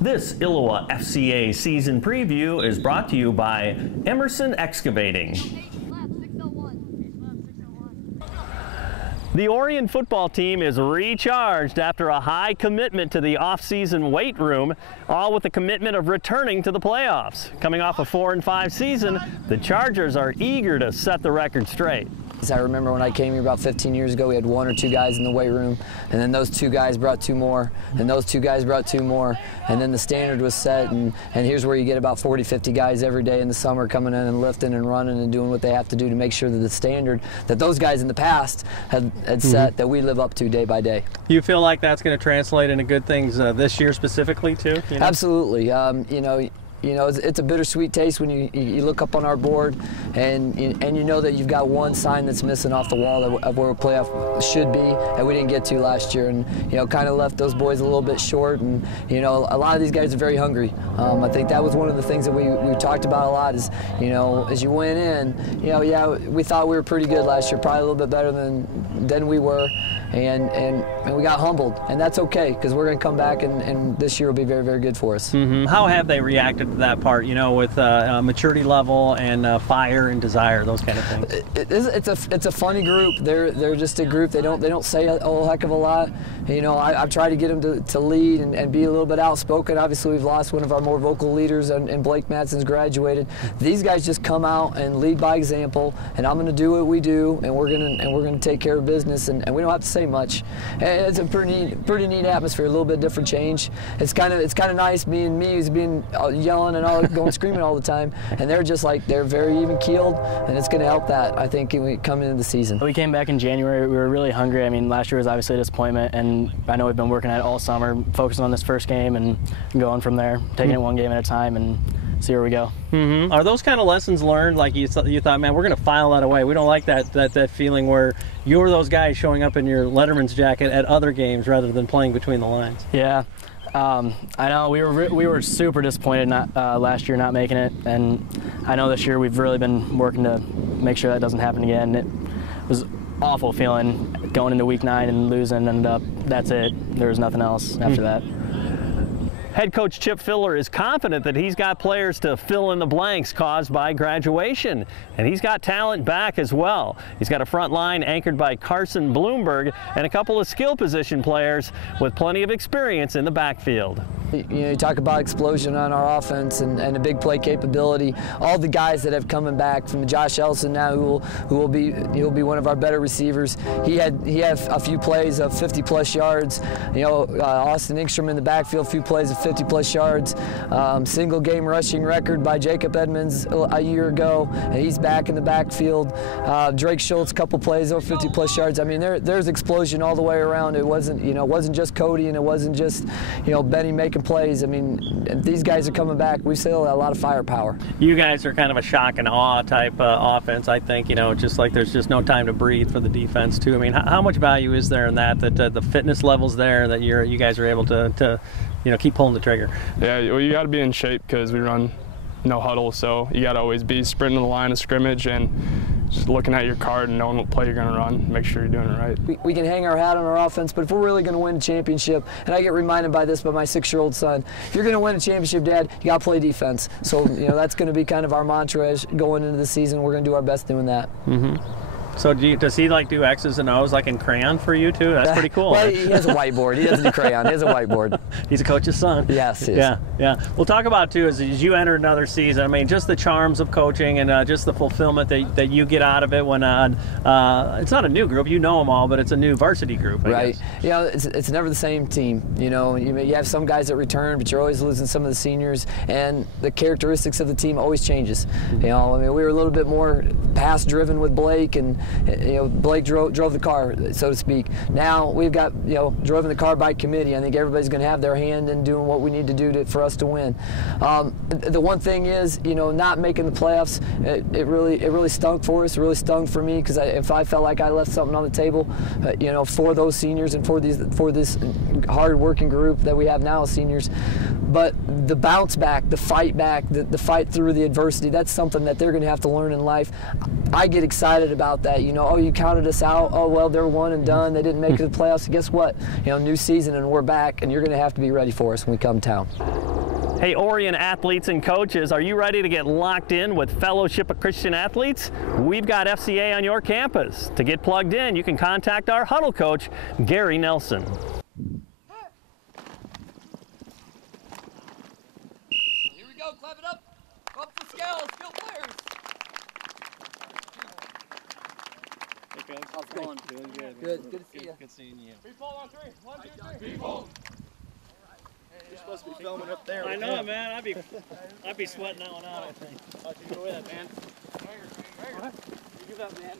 This ILLOWA FCA season preview is brought to you by Emerson Excavating. The Orion football team is recharged after a high commitment to the off-season weight room, all with the commitment of returning to the playoffs. Coming off a 4-5 season, the Chargers are eager to set the record straight. I remember when I came here about 15 years ago, we had 1 or 2 guys in the weight room, and then those 2 guys brought 2 more, and those 2 guys brought 2 more, and then the standard was set, and here's where you get about 40, 50 guys every day in the summer coming in and lifting and running and doing what they have to do to make sure that the standard that those guys in the past had set, that we live up to day by day. You feel like that's going to translate into good things this year specifically too? You know? Absolutely. You know, it's a bittersweet taste when you look up on our board and you know that you've got one sign that's missing off the wall of where a playoff should be, and we didn't get to last year, and kind of left those boys a little bit short. And a lot of these guys are very hungry. I think that was one of the things that we talked about a lot is as you went in, yeah, we thought we were pretty good last year, probably a little bit better than we were. And we got humbled, and that's okay because we're going to come back, and this year will be very, very good for us. How have they reacted to that part? With maturity level and fire and desire, those kind of things. It's a funny group. They're just a group. They don't say a whole heck of a lot. I've tried to get them to lead and be a little bit outspoken. Obviously, we've lost one of our more vocal leaders, and Blake Madsen's graduated. These guys just come out and lead by example, and I'm going to do what we do, and we're going to take care of business, and we don't have to say much. It's a pretty neat atmosphere, a little bit different change. It's kind of nice being me, who's being yelling and all going screaming all the time, and they're very even keeled, and it's going to help that, I think, when we come into the season. We came back in January. We were really hungry. I mean, last year was obviously a disappointment, and I know we've been working at it all summer, focusing on this first game and going from there, taking it one game at a time and see where we go. Are those kind of lessons learned? Like you thought, man, we're going to file that away. We don't like that feeling where you're those guys showing up in your Letterman's jacket at other games rather than playing between the lines. Yeah, I know we were super disappointed last year not making it, and I know this year we've really been working to make sure that doesn't happen again. It was awful feeling going into week 9 and losing, and that's it. There was nothing else after that. Head coach Chip Filler is confident that he's got players to fill in the blanks caused by graduation, and he's got talent back as well. He's got a front line anchored by Carson Bloomberg and a couple of skill position players with plenty of experience in the backfield. You talk about explosion on our offense and a big play capability. All the guys that have coming back, from Josh Ellison now, who will be one of our better receivers. He had a few plays of 50+ yards. Austin Ingstrom in the backfield, a few plays of 50+ yards. Single game rushing record by Jacob Edmonds a year ago, and he's back in the backfield. Drake Schultz, a couple plays over 50+ yards. I mean, there's explosion all the way around. It wasn't just Cody, and it wasn't just Benny making plays. I mean, these guys are coming back. We still have a lot of firepower. You guys are kind of a shock and awe type offense, I think. Just like there's just no time to breathe for the defense too. I mean, how much value is there in that the fitness level's there, that you guys are able to keep pulling the trigger? Yeah, well, you got to be in shape because we run no huddle, so you got to always be sprinting the line of scrimmage and just looking at your card and knowing what play you're going to run, make sure you're doing it right. We can hang our hat on our offense, but if we're really going to win a championship, and I get reminded by this by my 6-year-old son, if you're going to win a championship, Dad, you got to play defense. So that's going to be kind of our mantra as going into the season. We're going to do our best doing that. So does he do X's and O's like in crayon for you too? That's pretty cool. Well, he has a whiteboard. He doesn't do crayon. He has a whiteboard. He's a coach's son. Yes, he is. Yeah. We'll talk about too as you enter another season. I mean, just the charms of coaching and just the fulfillment that you get out of it when it's not a new group. You know them all, but it's a new varsity group. I guess. It's never the same team. You have some guys that return, but you're always losing some of the seniors, and the characteristics of the team always changes. I mean, we were a little bit more pass-driven with Blake, and Blake drove the car, so to speak. Now we've got driven the car by committee. I think everybody's going to have their hand in doing what we need to do for us to win. The one thing is, not making the playoffs. It really stunk for us. It really stung for me because if I felt like I left something on the table, for those seniors and for this hard-working group that we have now as seniors. But the bounce back, the fight back, the fight through the adversity—that's something that they're going to have to learn in life. I get excited about that. Oh, you counted us out. Oh, well, they're one and done. They didn't make it to the playoffs. Guess what? New season, and we're back, and you're going to have to be ready for us when we come to town. Hey, Orion athletes and coaches, are you ready to get locked in with Fellowship of Christian Athletes? We've got FCA on your campus. To get plugged in, you can contact our huddle coach, Gary Nelson. Here we go, clap it up. Up for skilled players. Hey, Coach. How's it going? Doing good. Good to see you. Good seeing you. Free ball on 3. 1, 2, 3. Free ball. You're supposed to be filming up there. I know, man. I'd be sweating that one out, I think. Go with it, man. You give that man